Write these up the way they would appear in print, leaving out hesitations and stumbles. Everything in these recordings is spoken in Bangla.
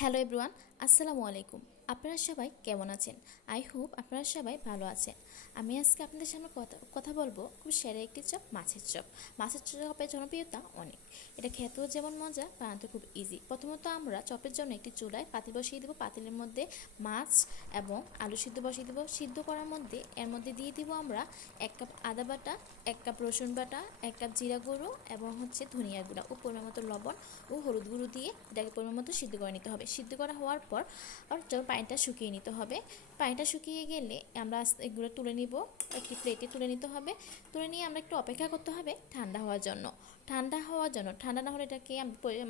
হ্যালো এভরিওয়ান, আসসালামু আলাইকুম। আপনারা সবাই কেমন আছেন? আই হোপ আপনারা সবাই ভালো আছেন। আমি আজকে আপনাদের সামনে কথা বলবো খুব সেরা একটি চপ, মাছের চপ। মাছের চপের জনপ্রিয়তা অনেক। এটা খেতেও যেমন মজা, বানাতে খুব ইজি। প্রথমত আমরা চপের জন্য একটি চুলায় পাতিল বসিয়ে দেবো। পাতিলের মধ্যে মাছ এবং আলু সিদ্ধ বসিয়ে দেবো। সিদ্ধ করার মধ্যে এর মধ্যে দিয়ে দিব আমরা 1 কাপ আদা বাটা, 1 কাপ রসুন বাটা, 1 কাপ জিরা গুঁড়ো এবং ধনিয়া গুঁড়া ও পরিমাণ মতো লবণ ও হলুদ গুঁড়ো দিয়ে এটাকে পরিমাণ মতো সিদ্ধ করে নিতে হবে। সিদ্ধ করা হওয়ার পর যখন পানিটা শুকিয়ে নিতে হবে। পানিটা শুকিয়ে গেলে আমরা এগুলো তুলে নিব, একটি প্লেটে তুলে নিতে হবে। তুলে নিয়ে আমরা একটু অপেক্ষা করতে হবে ঠান্ডা হওয়ার জন্য। ঠান্ডা না হলে এটাকে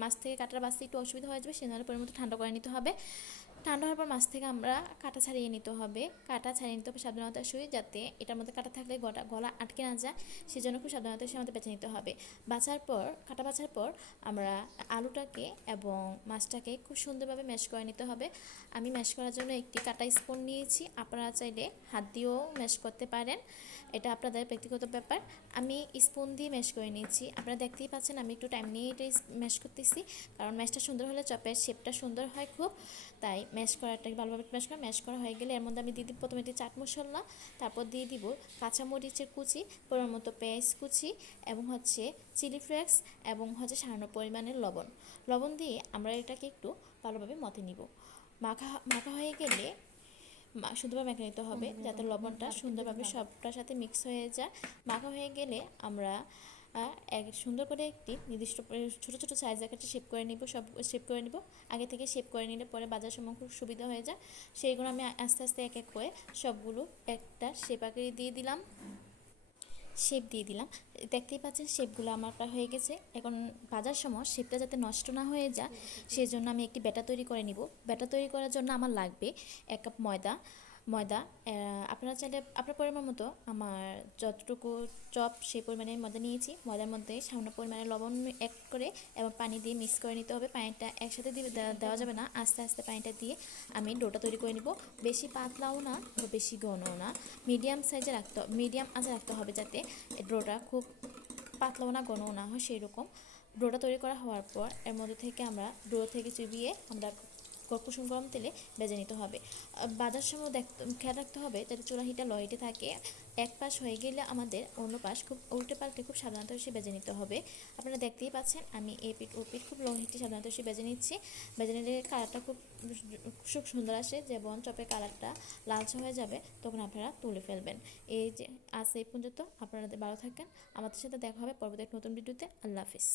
মাছ থেকে কাটার বাঁচতে একটু অসুবিধা হয়ে যাবে, সেজন্য পরিমাণ মতো ঠান্ডা করে নিতে হবে। ঠান্ডা হওয়ার পর মাছ থেকে আমরা কাঁটা ছাড়িয়ে নিতে হবে। কাঁটা ছাড়িয়ে নিতে হবে সাবধানতার সহিত, যাতে এটার মধ্যে কাঁটা থাকলে গলা আটকে না যায়, সেজন্য খুব সাবধানতার সঙ্গে আমাদের বেছে নিতে হবে। কাঁটা বাছার পর আমরা আলুটাকে এবং মাছটাকে খুব সুন্দরভাবে ম্যাশ করে নিতে হবে। আমি ম্যাশ করার জন্য একটি কাঁটা স্পুন নিয়েছি। আপনারা চাইলে হাত দিয়েও ম্যাশ করতে পারেন, এটা আপনাদের ব্যক্তিগত ব্যাপার। আমি স্পুন দিয়ে ম্যাশ করে নিয়েছি। আপনারা দেখতেই পাচ্ছেন আমি একটু টাইম নিয়ে এটা ম্যাশ করতেছি, কারণ ম্যাশটা সুন্দর হলে চপের শেপটা সুন্দর হয় খুব। তাই ভালোভাবে ম্যাশ করা হয়ে গেলে এর মধ্যে আমি দিয়ে দিব প্রথমে একটি চাট মশলা, তারপর দিয়ে দিব কাঁচামরিচের কুচি, পরিমাণ মতো পেঁয়াজ কুচি এবং চিলি ফ্লেক্স এবং সামান্য পরিমাণের লবণ দিয়ে আমরা এটাকে একটু ভালোভাবে মথে নিব। মাখা মাখা হয়ে গেলে সুন্দরভাবে মেখে নিতে হবে, যাতে লবণটা সুন্দরভাবে সবটার সাথে মিক্স হয়ে যায়। মাখা হয়ে গেলে আমরা সুন্দর করে একটি নির্দিষ্ট ছোটো ছোটো সাইজ একটা শেপ করে নিব। আগে থেকে শেপ করে নিলে পরে বাজার সময় খুব সুবিধা হয়ে যায়। সেইগুলো আমি আস্তে আস্তে এক এক করে সবগুলো একটা শেপ আকারে শেপ দিয়ে দিলাম। দেখতেই পাচ্ছেন শেপগুলো আমার প্রায় হয়ে গেছে। এখন ভাজার সময় শেপটা যাতে নষ্ট না হয়ে যায়, সেজন্য আমি একটি ব্যাটার তৈরি করে নিব। ব্যাটার তৈরি করার জন্য আমার লাগবে 1 কাপ ময়দা। আপনারা চাইলে আপনার পরিমাণ মতো, আমার যতটুকু চপ সেই পরিমাণে ময়দা নিয়েছি। ময়দার মধ্যে সামান্য পরিমাণে লবণ অ্যাড করে এবং পানি দিয়ে মিক্স করে নিতে হবে। পানিটা একসাথে দেওয়া যাবে না, আস্তে আস্তে পানিটা দিয়ে আমি ডোটা তৈরি করে নিব। বেশি পাতলাও না বা বেশি ঘনও না, মিডিয়াম আঁচে রাখতে হবে, যাতে ডোটা খুব পাতলাও না ঘনও না হয়। সেই রকম ডোটা তৈরি করা হওয়ার পর এর মধ্যে থেকে আমরা ডো থেকে চুবিয়ে আমরা কুসুম গরম তেলে ভেজে নিতে হবে। বাজার সময় খেয়াল রাখতে হবে যাতে চুলা হিটটা লো হিটে থাকে। এক পাশ হয়ে গেলে আমাদের অন্য পাশ খুব উল্টে পাল্টে খুব সাবধানতা সে ভেজে নিতে হবে। আপনারা দেখতেই পাচ্ছেন আমি এই পিঠ ও পিঠ খুব লো হিটে সাবধানতা সে ভেজে নিচ্ছি। ভেজে নিলে কালারটা খুব সুন্দর আসে, যেমন চপের কালারটা লালচে হয়ে যাবে, তখন আপনারা তুলে ফেলবেন। এই যে আজ এই পর্যন্ত, আপনারা ভালো থাকেন। আমাদের সাথে দেখা হবে পরবর্তী এক নতুন ভিডিওতে। আল্লাহ হাফিজ।